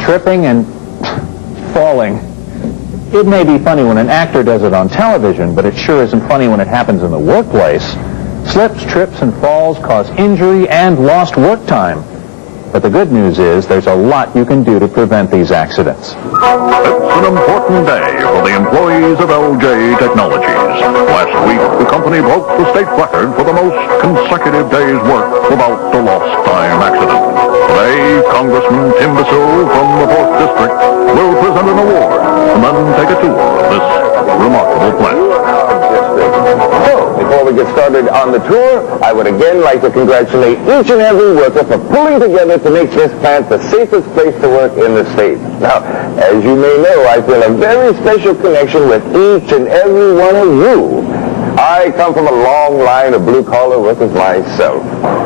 tripping and falling. It may be funny when an actor does it on television, but it sure isn't funny when it happens in the workplace. Slips, trips, and falls cause injury and lost work time. But the good news is there's a lot you can do to prevent these accidents. It's an important day for the employees of LJ Technologies. Last week, the company broke the state record for the most consecutive days' work without a lost time accident. Today, Congressman Tim Bissell from the 4th District will present an award and then take a tour of this remarkable plant. Before we get started on the tour, I would again like to congratulate each and every worker for pulling together to make this plant the safest place to work in the state. Now, as you may know, I feel a very special connection with each and every one of you. I come from a long line of blue-collar workers myself.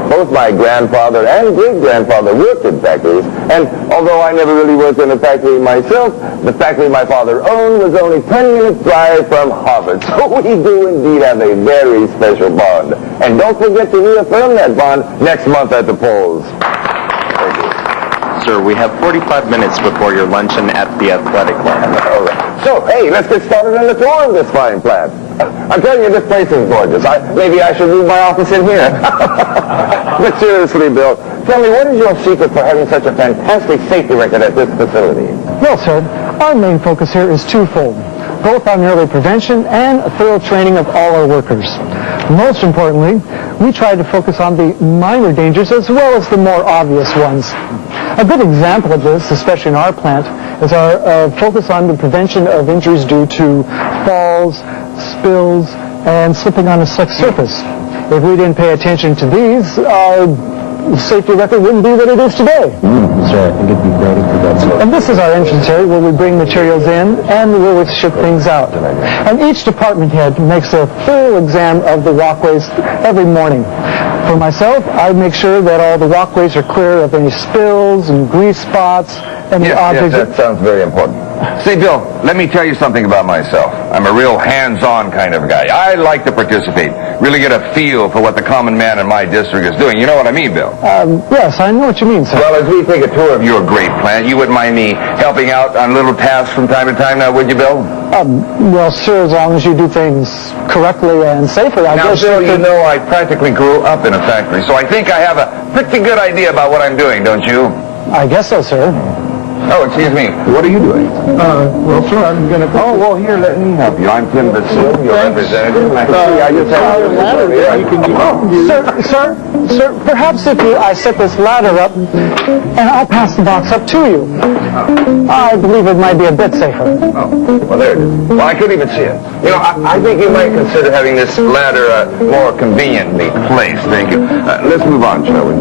Both my grandfather and great-grandfather worked in factories, and although I never really worked in a factory myself, the factory my father owned was only 10 minutes drive from Harvard. So we do indeed have a very special bond. And don't forget to reaffirm that bond next month at the polls. Thank you. Sir, we have 45 minutes before your luncheon at the athletic land. All right. So, hey, let's get started on the tour of this fine plant. I'm telling you, this place is gorgeous. Maybe I should move my office in here. But seriously, Bill, tell me, what is your secret for having such a fantastic safety record at this facility? Well, sir, our main focus here is twofold, both on early prevention and a thorough training of all our workers. Most importantly, we try to focus on the minor dangers as well as the more obvious ones. A good example of this, especially in our plant, is our focus on the prevention of injuries due to falls, spills, and slipping on a slick surface. If we didn't pay attention to these, our safety record wouldn't be what it is today. Sir, I think it'd be great if we got some. And this is our entrance area where we bring materials in and where we ship things out. And each department head makes a thorough exam of the walkways every morning. For myself, I make sure that all the walkways are clear of any spills and grease spots and objects. Yes, that sounds very important. See, Bill, let me tell you something about myself. I'm a real hands-on kind of guy. I like to participate, really get a feel for what the common man in my district is doing. You know what I mean, Bill? Yes, I know what you mean, sir. Well, as we take a tour of your great plant, you wouldn't mind me helping out on little tasks from time to time now, would you, Bill? Well, sir, as long as you do things correctly and safely, I guess. Now, Bill, you know I practically grew up in a factory, so I think I have a pretty good idea about what I'm doing, don't you? I guess so, sir. Oh, excuse me. What are you doing? Well, sir, I'm going to... Oh, well, here, let me help you. I'm Tim Bissell, your representative. I just have Sir, perhaps if I set this ladder up, and I'll pass the box up to you. I believe it might be a bit safer. Oh, well, there it is. Well, I couldn't even see it. You know, I think you might consider having this ladder more conveniently placed. Thank you. Let's move on, shall we?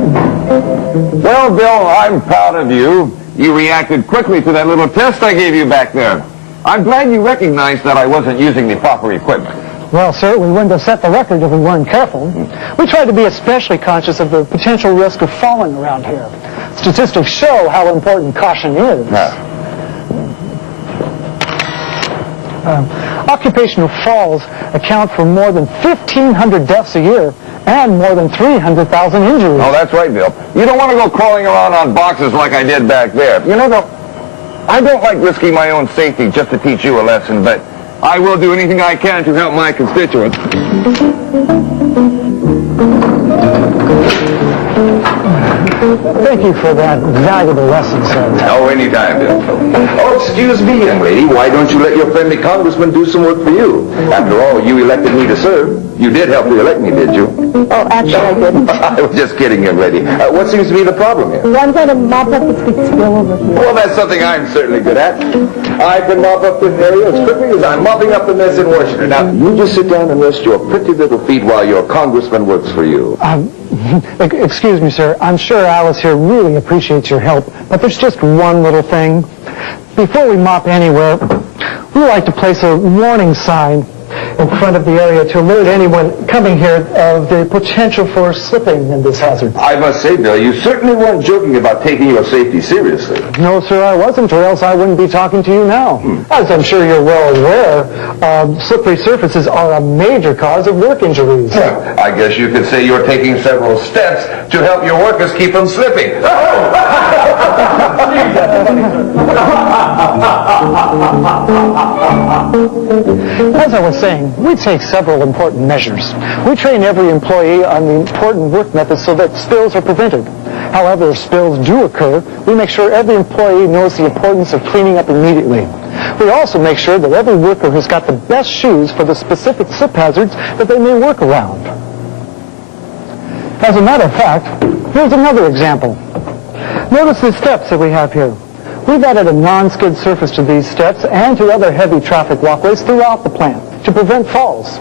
Well, Bill, I'm proud of you. You reacted quickly to that little test I gave you back there. I'm glad you recognized that I wasn't using the proper equipment. Well, sir, we wouldn't have set the record if we weren't careful. We try to be especially conscious of the potential risk of falling around here. Statistics show how important caution is. Occupational falls account for more than 1,500 deaths a year and more than 300,000 injuries. Oh, that's right, Bill. You don't want to go crawling around on boxes like I did back there. You know, though, I don't like risking my own safety just to teach you a lesson, but I will do anything I can to help my constituents. Thank you for that valuable lesson, sir. Oh, anytime, Bill. Oh, excuse me, young lady. Why don't you let your friendly congressman do some work for you? After all, you elected me to serve. You did help to elect me, did you? Oh, actually, I didn't. I was just kidding, young lady. What seems to be the problem here? Well, I'm going to mop up this big spill over here. Well, that's something I'm certainly good at. I can mop up this area as quickly as I'm mopping up the mess in Washington. Now, you just sit down and rest your pretty little feet while your congressman works for you. Excuse me, sir. I'm sure Alice here really appreciates your help, but there's just one little thing. Before we mop anywhere, we like to place a warning sign in front of the area to alert anyone coming here of the potential for slipping in this hazard. I must say, Bill, you certainly weren't joking about taking your safety seriously. No, sir, I wasn't, or else I wouldn't be talking to you now. As I'm sure you're well aware, slippery surfaces are a major cause of work injuries. I guess you could say you're taking several steps to help your workers keep from slipping. As I was saying, we take several important measures. We train every employee on the important work methods so that spills are prevented. However, if spills do occur, we make sure every employee knows the importance of cleaning up immediately. We also make sure that every worker has got the best shoes for the specific slip hazards that they may work around. As a matter of fact, here's another example. Notice the steps that we have here. We've added a non-skid surface to these steps and to other heavy traffic walkways throughout the plant to prevent falls.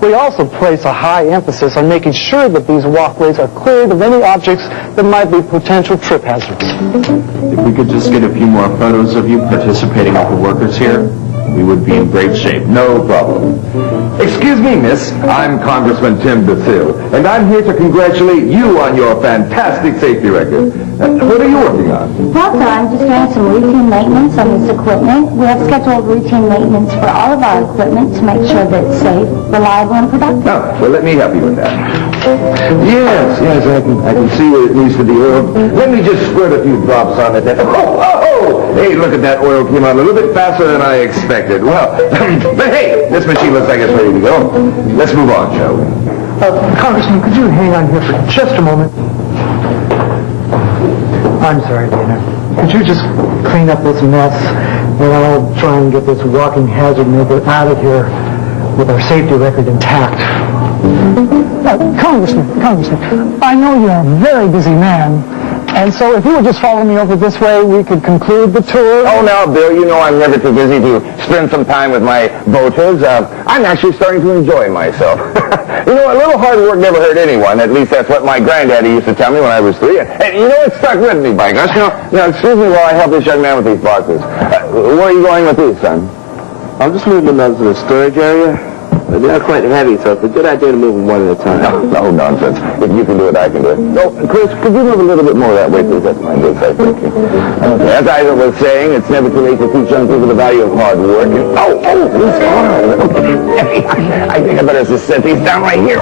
We also place a high emphasis on making sure that these walkways are cleared of any objects that might be potential trip hazards. If we could just get a few more photos of you participating with the workers here, we would be in great shape. No problem. Excuse me, miss. I'm Congressman Tim DeSille, and I'm here to congratulate you on your fantastic safety record. What are you working on? Well, sir, I'm just doing some routine maintenance on this equipment. We have scheduled routine maintenance for all of our equipment to make sure that it's safe, reliable, and productive. Oh, well, let me help you with that. Yes, I can see where it needs to be oiled. Let me just squirt a few drops on it. Oh! Hey, look at that. Oil came out a little bit faster than I expected. Well, but hey, this machine looks like it's ready to go. Let's move on, shall we? Congressman, could you hang on here for just a moment? I'm sorry, Dana. Could you just clean up this mess, and I'll try and get this walking hazard maker out of here with our safety record intact. Congressman, I know you're a very busy man, and so if you would just follow me over this way, we could conclude the tour. Oh, now, Bill, you know I'm never too busy to spend some time with my voters. I'm actually starting to enjoy myself. You know, a little hard work never hurt anyone. At least that's what my granddaddy used to tell me when I was 3. And you know, it stuck with me, by gosh. Now, excuse me while I help this young man with these boxes. Where are you going with these, son? I'm just moving them to the storage area. But they're quite heavy, so it's a good idea to move them one at a time. No nonsense. If you can do it, I can do it. No, Chris, could you move a little bit more that way, please? That's my good side, thank you. Okay, as I was saying, it's never too late to teach young people the value of hard work. These cars. Okay. I think I better just set these down right here.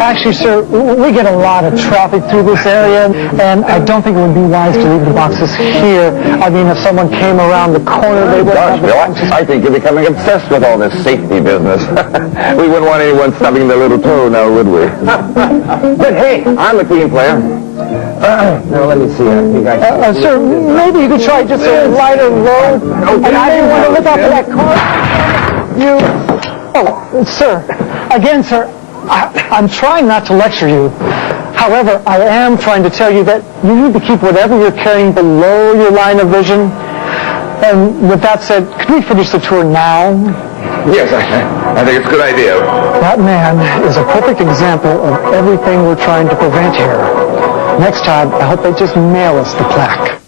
Actually, sir, we get a lot of traffic through this area, and I don't think it would be wise to leave the boxes here. I mean, if someone came around the corner, they would have the boxes. I think you're becoming obsessed with all this safety business. We wouldn't want anyone stubbing their little toe now, would we? But hey, I'm a team player. Now let me see. I think I can. Sir, maybe you could try just a lighter load. And I didn't want to look out for that car. Sir. Again, sir, I'm trying not to lecture you. However, I am trying to tell you that you need to keep whatever you're carrying below your line of vision. And with that said, could we finish the tour now? Yes, I think it's a good idea. That man is a perfect example of everything we're trying to prevent here. Next time, I hope they just mail us the plaque.